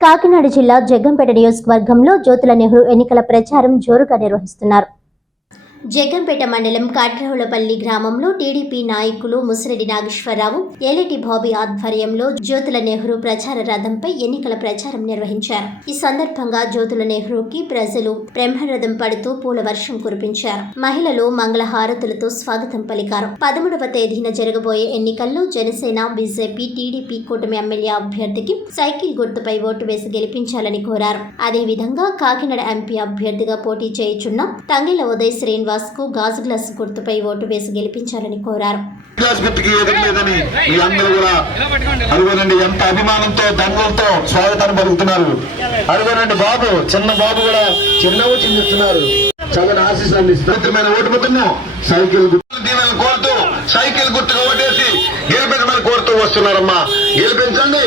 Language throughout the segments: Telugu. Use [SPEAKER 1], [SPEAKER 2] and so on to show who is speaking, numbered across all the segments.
[SPEAKER 1] కాకినాడ జిల్లా జగ్గంపేట నియోజకవర్గంలో జ్యోతుల నెహ్రూ ఎన్నికల ప్రచారం జోరుగా నిర్వహిస్తున్నారు. జగంపేట మండలం కాట్రహులపల్లి గ్రామంలో టీడీపీ నాయకులు ముసిరెడ్డి నాగేశ్వరరావు ఏలేటి బాబీ ఆధ్వర్యంలో జ్యోతుల నెహ్రూ ప్రచార రథంపై ఎన్నికల ప్రచారం నిర్వహించారు. ఈ సందర్భంగా జ్యోతుల నెహ్రూకి ప్రజలు బ్రహ్మరథం పడుతూ పూల వర్షం కురిపించారు. మహిళలు మంగళ హారతులతో స్వాగతం పలికారు. పదమూడవ తేదీన జరగబోయే ఎన్నికల్లో జనసేన బీజేపీ టీడీపీ కూటమి ఎమ్మెల్యే అభ్యర్థికి సైకిల్ గుర్తుపై ఓటు వేసి గెలిపించాలని కోరారు. అదేవిధంగా కాకినాడ ఎంపీ అభ్యర్థిగా పోటీ చేయుచున్న తంగిల ఉదయ్ శ్రీనివాస్ కు గాజు గ్లాస్ గుర్తుపై ఓటు వేసి గెలిపించాలని కోరారు.
[SPEAKER 2] గుర్తుకి ఎంత అభిమానంతో దండలతో స్వాగతాన్ని పలుకుతున్నారు. అడుగునండి బాబు చిన్న బాబు కూడా చిన్నవు చిందిస్తున్నారు. చక్కని ఆశీస్సులు ఇస్తున్నారు ఓటు పోతున్నా సైకిల్ దీవెన కోరుతూ సైకిల్ గుర్తుగా ఓటేసి గెలిపించమని కోరుతూ వస్తున్నారమ్మా. గెలిపించండి.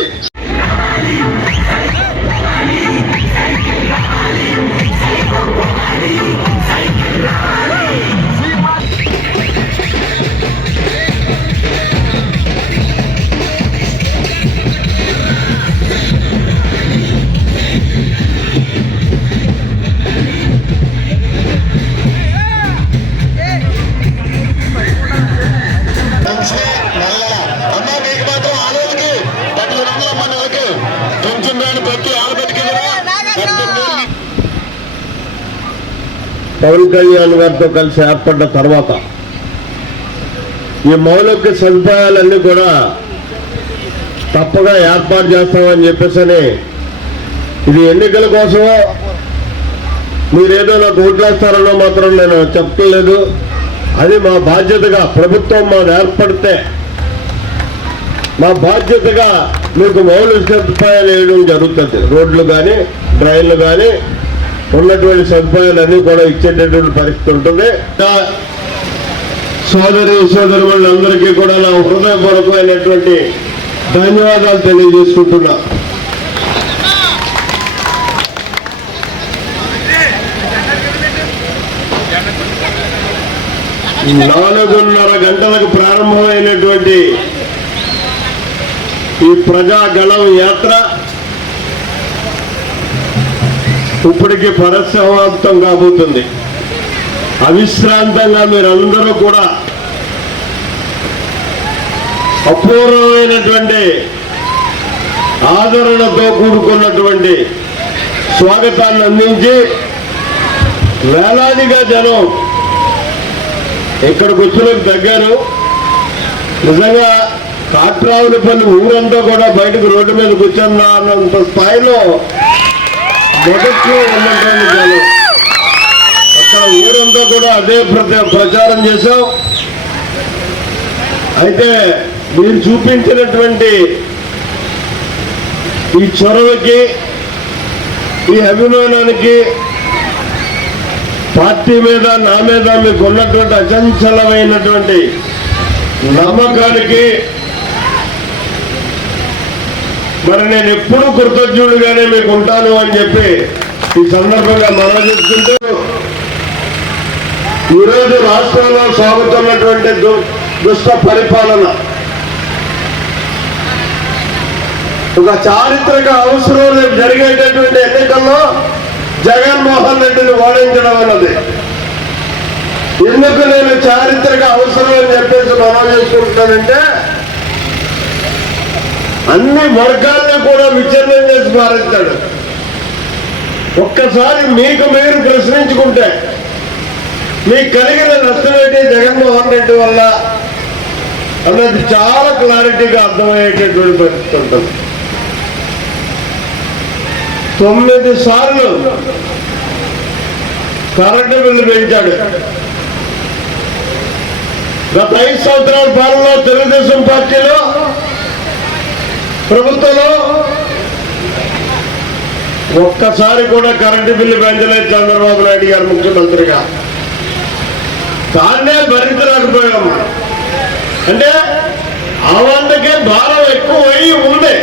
[SPEAKER 3] పవన్ కళ్యాణ్ గారితో కలిసి ఏర్పడ్డ తర్వాత ఈ మౌలిక సదుపాయాలన్నీ కూడా తప్పగా ఏర్పాటు చేస్తామని చెప్పేసి ఇది ఎన్నికల కోసమో మీరేదో నాకు ఓట్లేస్తారనో మాత్రం నేను చెప్పలేదు. అది మా బాధ్యతగా ప్రభుత్వం మాది ఏర్పడితే మా బాధ్యతగా మీకు మౌలిక సదుపాయాలు వేయడం జరుగుతుంది. రోడ్లు కానీ డ్రైన్లు కానీ ఉన్నటువంటి సదుపాయాలన్నీ కూడా ఇచ్చేటటువంటి పరిస్థితి ఉంటుంది. సోదరి సోదరు వాళ్ళందరికీ కూడా నా హృదయపూర్వకమైనటువంటి ధన్యవాదాలు తెలియజేసుకుంటున్నా. నాలుగున్నర గంటలకు ప్రారంభమైనటువంటి ఈ ప్రజాగళం యాత్ర ఇప్పటికి పరసమాప్తం కాబోతుంది. అవిశ్రాంతంగా మీరందరూ కూడా అపూర్వమైనటువంటి ఆదరణతో కూడుకున్నటువంటి స్వాగతాన్ని అందించి వేలాదిగా జనం ఇక్కడికి వచ్చినకు తగ్గారు నిజంగా కాట్రావులపల్లి ఊరంతా కూడా బయటకు రోడ్డు మీద కూర్చున్నా అన్నంత స్థాయిలో మొదట్లో ఉన్నటువంటి అక్కడ ఊరంతా కూడా అదే ప్రచారం చేశాం. అయితే మీరు చూపించినటువంటి ఈ చొరవకి ఈ అభిమానానికి పార్టీ మీద నా మీద మీకు ఉన్నటువంటి అచంచలమైనటువంటి నమ్మకానికి మరి నేను ఎప్పుడు కృతజ్ఞుడిగానే మీకు ఉంటాను అని చెప్పి ఈ సందర్భంగా మనం చేసుకుంటూ ఈరోజు రాష్ట్రంలో సాగుతున్నటువంటి దు- దుష్ట పరిపాలన. ఒక చారిత్రక అవసరం జరిగేటటువంటి ఎన్నికల్లో జగన్మోహన్ రెడ్డిని ఓడించడం అన్నది. ఎందుకు నేను చారిత్రక అవసరం అని చెప్పేసి మనం చేసుకుంటానంటే అన్ని వర్గాల్ని కూడా విచ్ఛిన్నం చేసి మారేస్తాడు ఒక్కసారి మీకు మీరు ప్రశ్నించుకుంటే మీకు కలిగిన నష్టం ఏంటి జగన్మోహన్ రెడ్డి వల్ల అన్నది చాలా క్లారిటీగా అర్థమయ్యేటటువంటి పరిస్థితి ఉంటుంది. తొమ్మిది సార్లు కరెంటు బిల్లు పెంచాడు. గత ఐదు సంవత్సరాల పాలనలో తెలుగుదేశం పార్టీలో ప్రభుత్వంలో ఒక్కసారి కూడా కరెంటు బిల్లు పెంచలేదు చంద్రబాబు నాయుడు గారు ముఖ్యమంత్రిగా. దాన్నే భరించలేకపోయాము అంటే ఆ వందకే భారం ఎక్కువ అయి ఉండే